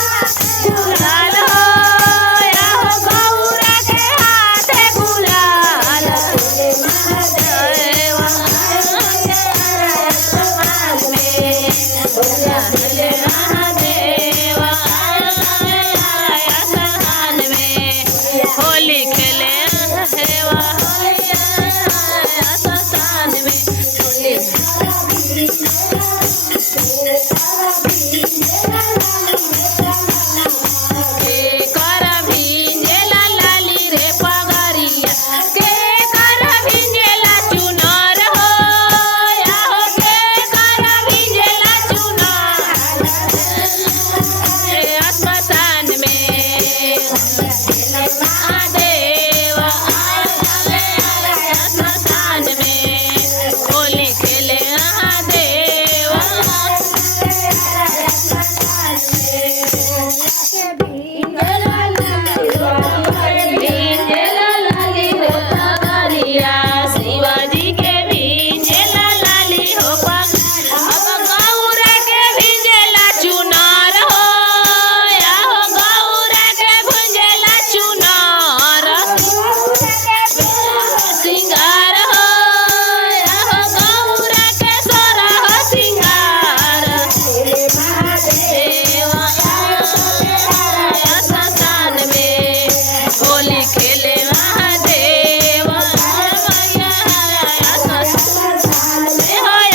गुलाल हो आहो गौरा के हाथे गुलाल महादेव आसमान में चले महादेव आसमान में होली खेले महादेव आसमान में होली कर भिंजेला लाली रे पगरिया के कर भिंजेला चुनर हो आहो के कर भिंजेला चुनर आसमान में महादेव आसमान में होली खेले महादेव भिंजेला लाली हो पगरिया शिवाजी के भिंजेला लाली हो पगरिया अब गौरा के भिंजेला चुनर हो आहो गौरा के भिंजेला चुनर सिंगार हो आहो गौरा के सोरा हो सिंगार महादेव आसमान में होली खेले महादेव हो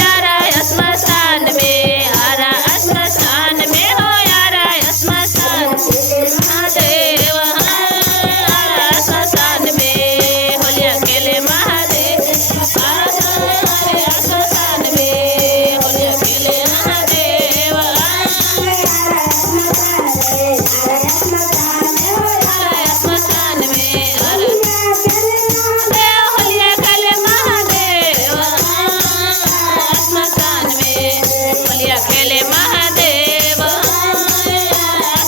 यारा श्मशान में हरा श्मशान में हो यारा श्मशान महादेव हरा श्मशान में होलिया खेले महादेव श्मशान में होलिया खेले महादेव श्मशान में होलिया खेले महादेव श्मशान में होलिया खेले महादेव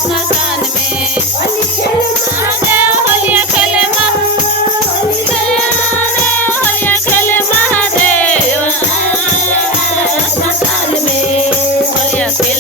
श्मशान में होलिया खेले होलिया खेले महादेव श्मशान में होलिया खेले